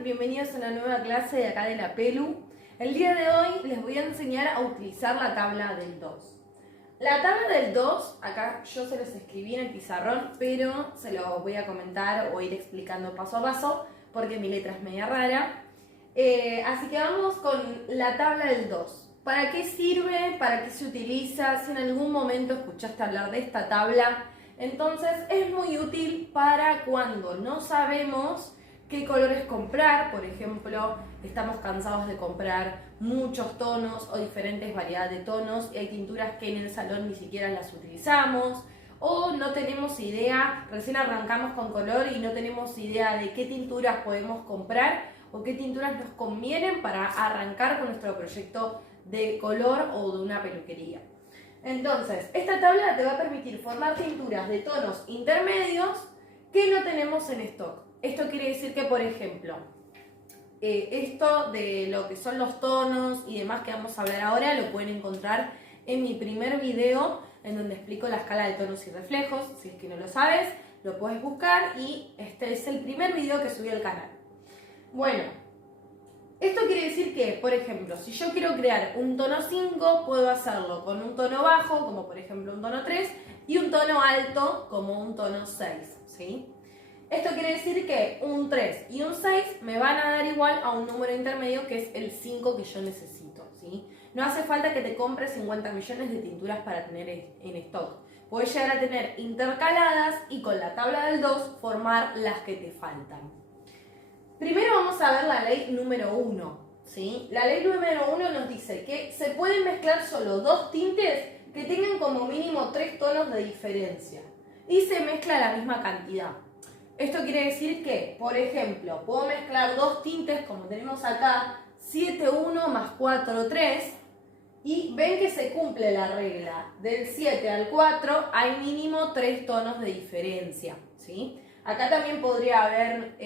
están? Bienvenidos a una nueva clase de acá de la Pelu. El día de hoy les voy a enseñar a utilizar la tabla del 2. La tabla del 2, acá yo se los escribí en el pizarrón, pero se los voy a comentar o ir explicando paso a paso porque mi letra es media rara. Así que vamos con la tabla del 2. ¿Para qué sirve? ¿Para qué se utiliza? Si en algún momento escuchaste hablar de esta tabla, entonces es muy útil para cuando no sabemos qué colores comprar. Por ejemplo, estamos cansados de comprar muchos tonos o diferentes variedades de tonos y hay tinturas que en el salón ni siquiera las utilizamos, o no tenemos idea, recién arrancamos con color y no tenemos idea de qué tinturas podemos comprar o qué tinturas nos convienen para arrancar con nuestro proyecto de color o de una peluquería. Entonces, esta tabla te va a permitir formar tinturas de tonos intermedios que no tenemos en stock. Esto quiere decir que, por ejemplo, esto de lo que son los tonos y demás que vamos a hablar ahora lo pueden encontrar en mi primer video en donde explico la escala de tonos y reflejos. Si es que no lo sabes, lo puedes buscar y este es el primer video que subí al canal. Bueno, esto quiere decir que, por ejemplo, si yo quiero crear un tono 5, puedo hacerlo con un tono bajo, como por ejemplo un tono 3, y un tono alto, como un tono 6, ¿sí? Esto quiere decir que un 3 y un 6 me van a dar igual a un número intermedio que es el 5 que yo necesito, ¿sí? No hace falta que te compres 50 millones de tinturas para tener en stock. Puedes llegar a tener intercaladas y con la tabla del 2 formar las que te faltan. Primero vamos a ver la ley número 1, ¿sí? La ley número 1 nos dice que se pueden mezclar solo dos tintes que tengan como mínimo 3 tonos de diferencia y se mezcla la misma cantidad. Esto quiere decir que, por ejemplo, puedo mezclar dos tintes como tenemos acá, 7-1 más 4-3, y ven que se cumple la regla. Del 7 al 4 hay mínimo 3 tonos de diferencia, ¿sí? Acá también podría haber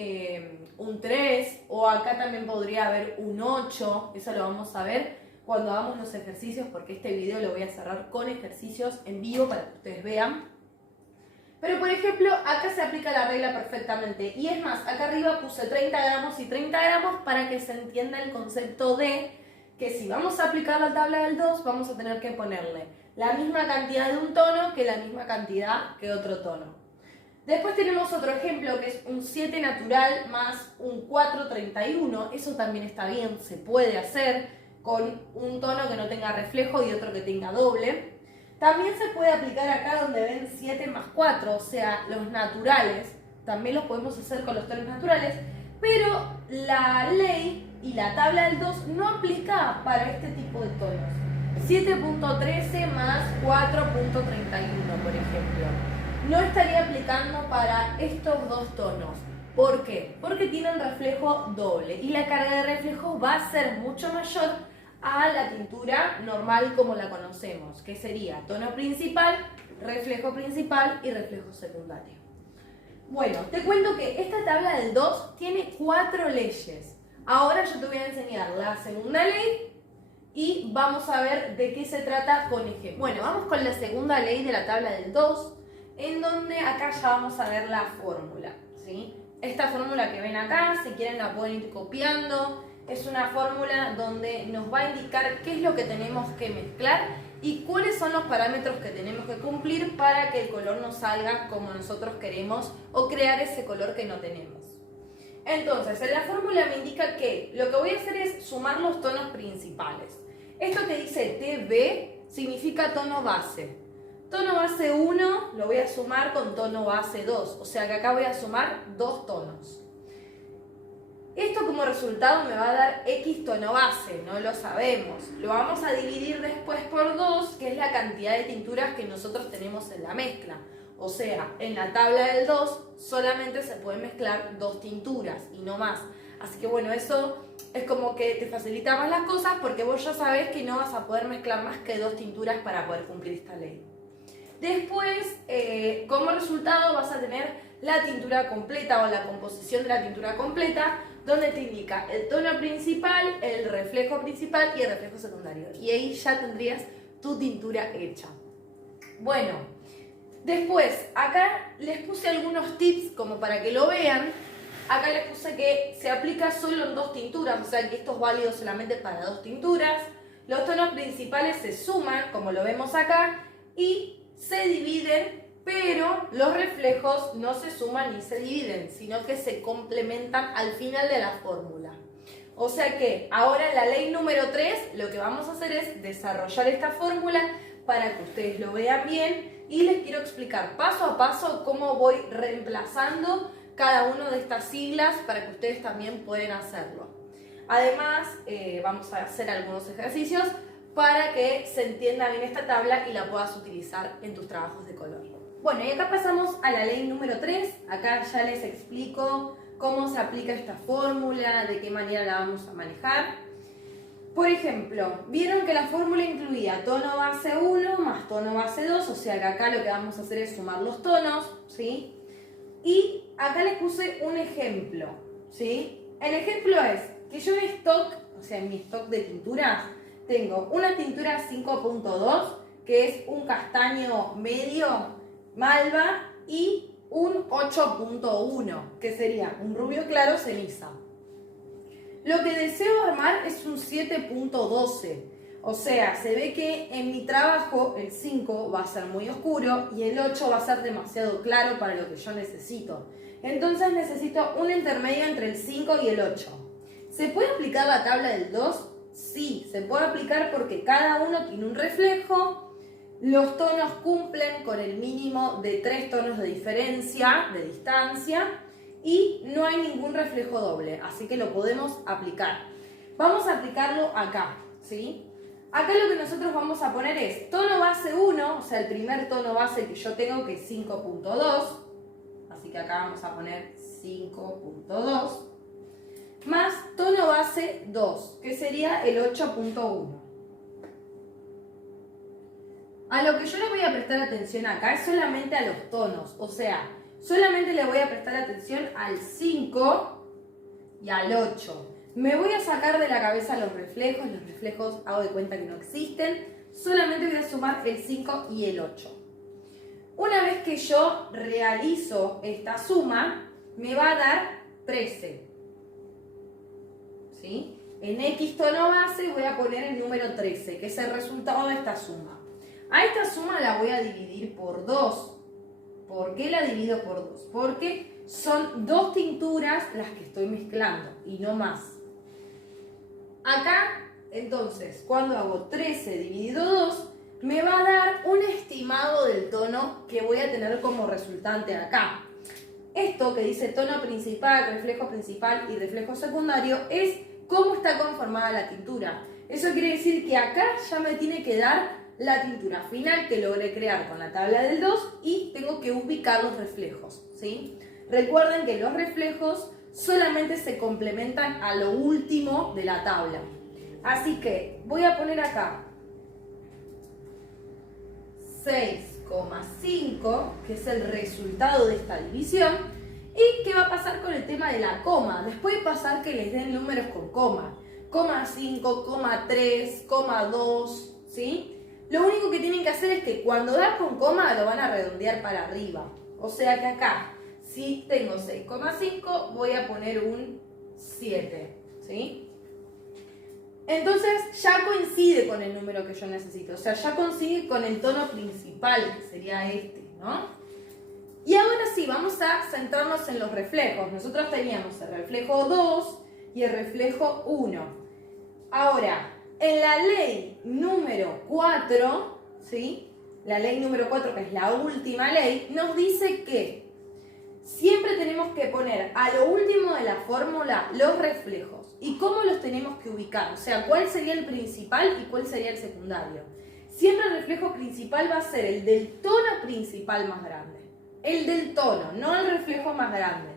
un 3 o acá también podría haber un 8, eso lo vamos a ver cuando hagamos los ejercicios porque este video lo voy a cerrar con ejercicios en vivo para que ustedes vean. Pero por ejemplo, acá se aplica la regla perfectamente y es más, acá arriba puse 30 gramos y 30 gramos para que se entienda el concepto de que si vamos a aplicar la tabla del 2 vamos a tener que ponerle la misma cantidad de un tono que la misma cantidad que otro tono. Después tenemos otro ejemplo que es un 7 natural más un 4-31, eso también está bien, se puede hacer con un tono que no tenga reflejo y otro que tenga doble. También se puede aplicar acá donde ven 7 más 4, o sea, los naturales, también los podemos hacer con los tonos naturales, pero la ley y la tabla del 2 no aplica para este tipo de tonos. 7.13 más 4.31, por ejemplo. No estaría aplicando para estos dos tonos. ¿Por qué? Porque tienen reflejo doble y la carga de reflejo va a ser mucho mayor a la tintura normal como la conocemos, que sería tono principal y reflejo secundario. Bueno, te cuento que esta tabla del 2 tiene 4 leyes. Ahora yo te voy a enseñar la segunda ley y vamos a ver de qué se trata con ejemplos. Bueno, vamos con la segunda ley de la tabla del 2, en donde acá ya vamos a ver la fórmula, ¿sí? Esta fórmula que ven acá, si quieren la pueden ir copiando. Es una fórmula donde nos va a indicar qué es lo que tenemos que mezclar y cuáles son los parámetros que tenemos que cumplir para que el color nos salga como nosotros queremos o crear ese color que no tenemos. Entonces, en la fórmula me indica que lo que voy a hacer es sumar los tonos principales. Esto que dice TB significa tono base. Tono base 1 lo voy a sumar con tono base 2, o sea que acá voy a sumar 2 tonos. Esto como resultado me va a dar X tono base, no lo sabemos. Lo vamos a dividir después por 2, que es la cantidad de tinturas que nosotros tenemos en la mezcla. O sea, en la tabla del 2 solamente se pueden mezclar 2 tinturas y no más. Así que bueno, eso es como que te facilita más las cosas porque vos ya sabés que no vas a poder mezclar más que 2 tinturas para poder cumplir esta ley. Después, como resultado vas a tener la tintura completa o la composición de la tintura completa, donde te indica el tono principal, el reflejo principal y el reflejo secundario. Y ahí ya tendrías tu tintura hecha. Bueno, después acá les puse algunos tips como para que lo vean. Acá les puse que se aplica solo en 2 tinturas, o sea que esto es válido solamente para 2 tinturas. Los tonos principales se suman, como lo vemos acá, y se dividen, pero los reflejos no se suman ni se dividen, sino que se complementan al final de la fórmula. O sea que ahora en la ley número 3 lo que vamos a hacer es desarrollar esta fórmula para que ustedes lo vean bien y les quiero explicar paso a paso cómo voy reemplazando cada una de estas siglas para que ustedes también puedan hacerlo. Además, vamos a hacer algunos ejercicios para que se entienda bien esta tabla y la puedas utilizar en tus trabajos de color. Bueno, y acá pasamos a la ley número 3. Acá ya les explico cómo se aplica esta fórmula, de qué manera la vamos a manejar. Por ejemplo, vieron que la fórmula incluía tono base 1 más tono base 2, o sea que acá lo que vamos a hacer es sumar los tonos, ¿sí? Y acá les puse un ejemplo, ¿sí? El ejemplo es que yo en stock, o sea en mi stock de tinturas, tengo una tintura 5.2, que es un castaño medio, malva, y un 8.1, que sería un rubio claro ceniza. Lo que deseo armar es un 7.12, o sea, se ve que en mi trabajo el 5 va a ser muy oscuro y el 8 va a ser demasiado claro para lo que yo necesito. Entonces necesito un intermedio entre el 5 y el 8. ¿Se puede aplicar la tabla del 2? Sí, se puede aplicar porque cada uno tiene un reflejo, los tonos cumplen con el mínimo de 3 tonos de diferencia, de distancia, y no hay ningún reflejo doble, así que lo podemos aplicar. Vamos a aplicarlo acá, ¿sí? Acá lo que nosotros vamos a poner es tono base 1, o sea, el primer tono base que yo tengo, que es 5.2, así que acá vamos a poner 5.2, más tono base 2, que sería el 8.1. A lo que yo le voy a prestar atención acá es solamente a los tonos, o sea, solamente le voy a prestar atención al 5 y al 8. Me voy a sacar de la cabeza los reflejos hago de cuenta que no existen, solamente voy a sumar el 5 y el 8. Una vez que yo realizo esta suma, me va a dar 13. ¿Sí? En X tono base voy a poner el número 13, que es el resultado de esta suma. A esta suma la voy a dividir por 2. ¿Por qué la divido por 2? Porque son 2 tinturas las que estoy mezclando y no más. Acá, entonces, cuando hago 13 dividido 2, me va a dar un estimado del tono que voy a tener como resultante acá. Esto que dice tono principal y reflejo secundario es cómo está conformada la tintura. Eso quiere decir que acá ya me tiene que dar la tintura final que logré crear con la tabla del 2 y tengo que ubicar los reflejos, ¿sí? Recuerden que los reflejos solamente se complementan a lo último de la tabla. Así que voy a poner acá 6,5, que es el resultado de esta división. ¿Y qué va a pasar con el tema de la coma? Después de pasar que les den números con coma. Coma 5, coma 3, coma 2, ¿sí? Lo único que tienen que hacer es que cuando da con coma lo van a redondear para arriba. O sea que acá, si tengo 6,5, voy a poner un 7, ¿sí? Entonces ya coincide con el número que yo necesito. O sea, ya coincide con el tono principal, que sería este, ¿no? Y ahora sí, vamos a centrarnos en los reflejos. Nosotros teníamos el reflejo 2 y el reflejo 1. Ahora, en la ley número 4, ¿sí? La ley número 4, que es la última ley, nos dice que siempre tenemos que poner a lo último de la fórmula los reflejos. ¿Y cómo los tenemos que ubicar? O sea, ¿cuál sería el principal y cuál sería el secundario? Siempre el reflejo principal va a ser el del tono principal más grande. El del tono, no el reflejo más grande.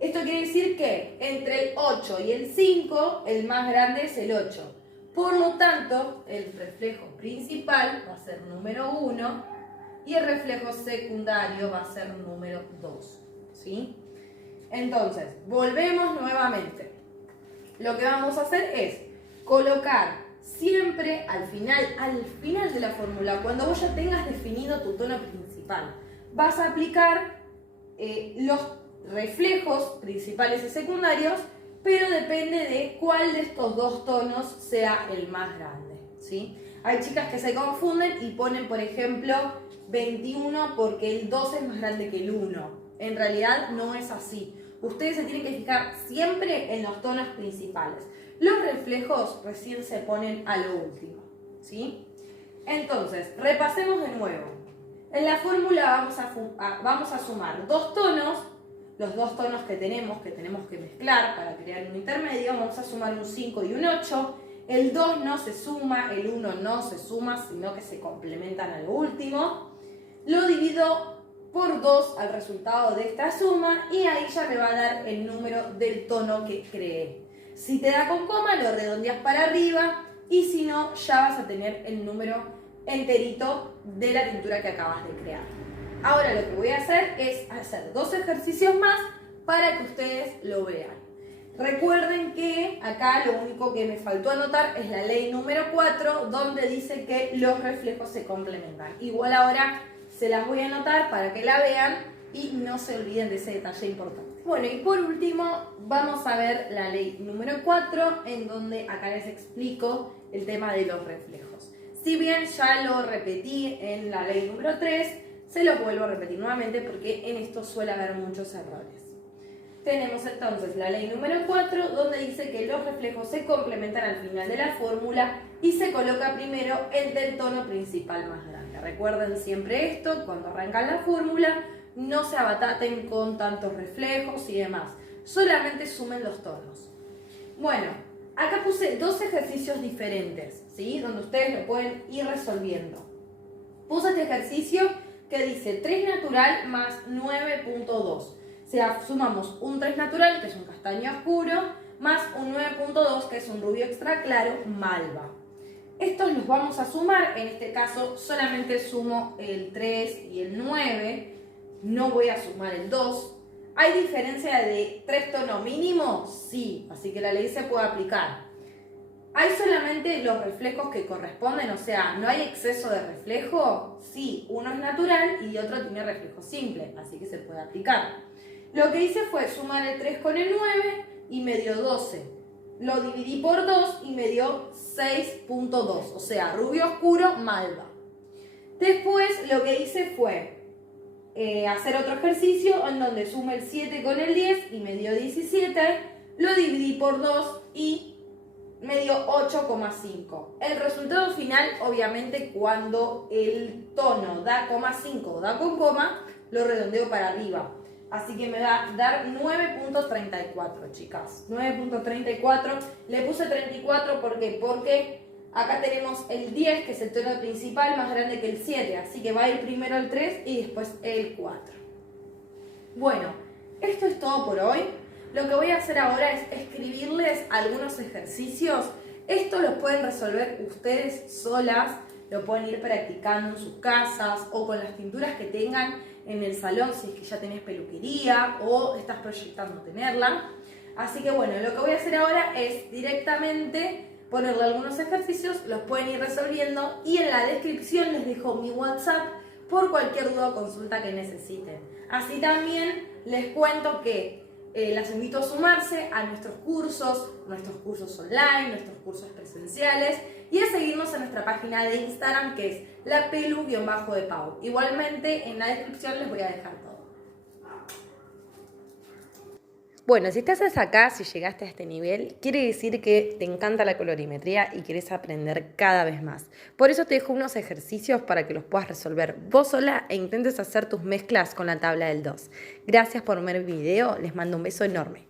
Esto quiere decir que entre el 8 y el 5, el más grande es el 8. Por lo tanto, el reflejo principal va a ser número 1 y el reflejo secundario va a ser número 2. ¿Sí? Entonces, volvemos nuevamente. Lo que vamos a hacer es colocar siempre al final de la fórmula, cuando vos ya tengas definido tu tono principal, vas a aplicar los reflejos principales y secundarios, pero depende de cuál de estos dos tonos sea el más grande, ¿sí? Hay chicas que se confunden y ponen, por ejemplo, 21 porque el 2 es más grande que el 1. En realidad no es así. Ustedes se tienen que fijar siempre en los tonos principales. Los reflejos recién se ponen a lo último, ¿sí? Entonces, repasemos de nuevo. En la fórmula vamos a sumar dos tonos, los dos tonos que tenemos que mezclar para crear un intermedio. Vamos a sumar un 5 y un 8. El 2 no se suma, el 1 no se suma, sino que se complementan a lo último. Lo divido por 2 al resultado de esta suma y ahí ya me va a dar el número del tono que creé. Si te da con coma, lo redondeas para arriba y si no, ya vas a tener el número enterito de la tintura que acabas de crear. Ahora lo que voy a hacer es hacer 2 ejercicios más para que ustedes lo vean. Recuerden que acá lo único que me faltó anotar es la ley número 4, donde dice que los reflejos se complementan. Igual ahora se las voy a anotar para que la vean y no se olviden de ese detalle importante. Bueno, y por último vamos a ver la ley número 4, en donde acá les explico el tema de los reflejos. Si bien ya lo repetí en la ley número 3, se lo vuelvo a repetir nuevamente porque en esto suele haber muchos errores. Tenemos entonces la ley número 4, donde dice que los reflejos se complementan al final de la fórmula y se coloca primero el del tono principal más grande. Recuerden siempre esto, cuando arrancan la fórmula, no se abataten con tantos reflejos y demás. Solamente sumen los tonos. Bueno, acá puse 2 ejercicios diferentes, ¿sí? Donde ustedes lo pueden ir resolviendo. Puse este ejercicio que dice 3 natural más 9.2. O sea, sumamos un 3 natural, que es un castaño oscuro, más un 9.2, que es un rubio extra claro, malva. Estos los vamos a sumar, en este caso solamente sumo el 3 y el 9, no voy a sumar el 2. ¿Hay diferencia de 3 tonos mínimo? Sí, así que la ley se puede aplicar. ¿Hay solamente los reflejos que corresponden? O sea, ¿no hay exceso de reflejo? Sí, uno es natural y otro tiene reflejo simple, así que se puede aplicar. Lo que hice fue sumar el 3 con el 9 y me dio 12. Lo dividí por 2 y me dio 6.2, o sea, rubio oscuro, malva. Después lo que hice fue hacer otro ejercicio en donde sumé el 7 con el 10 y me dio 17. Lo dividí por 2 y me dio 8,5. El resultado final, obviamente, cuando el tono da 0,5 o da con coma, lo redondeo para arriba. Así que me va a dar 9.34, chicas. 9.34. Le puse 34 porque acá tenemos el 10, que es el tono principal, más grande que el 7. Así que va a ir primero el 3 y después el 4. Bueno, esto es todo por hoy. Lo que voy a hacer ahora es escribirles algunos ejercicios. Esto lo pueden resolver ustedes solas. Lo pueden ir practicando en sus casas o con las tinturas que tengan en el salón si es que ya tenés peluquería o estás proyectando tenerla. Así que bueno, lo que voy a hacer ahora es directamente ponerle algunos ejercicios, los pueden ir resolviendo y en la descripción les dejo mi WhatsApp por cualquier duda o consulta que necesiten. Así también les cuento que las invito a sumarse a nuestros cursos online, nuestros cursos presenciales y a seguirnos en nuestra página de Instagram que es lapelu_de_pau. Igualmente en la descripción les voy a dejar todo. Bueno, si estás hasta acá, si llegaste a este nivel, quiere decir que te encanta la colorimetría y querés aprender cada vez más. Por eso te dejo unos ejercicios para que los puedas resolver vos sola e intentes hacer tus mezclas con la tabla del 2. Gracias por ver el video, les mando un beso enorme.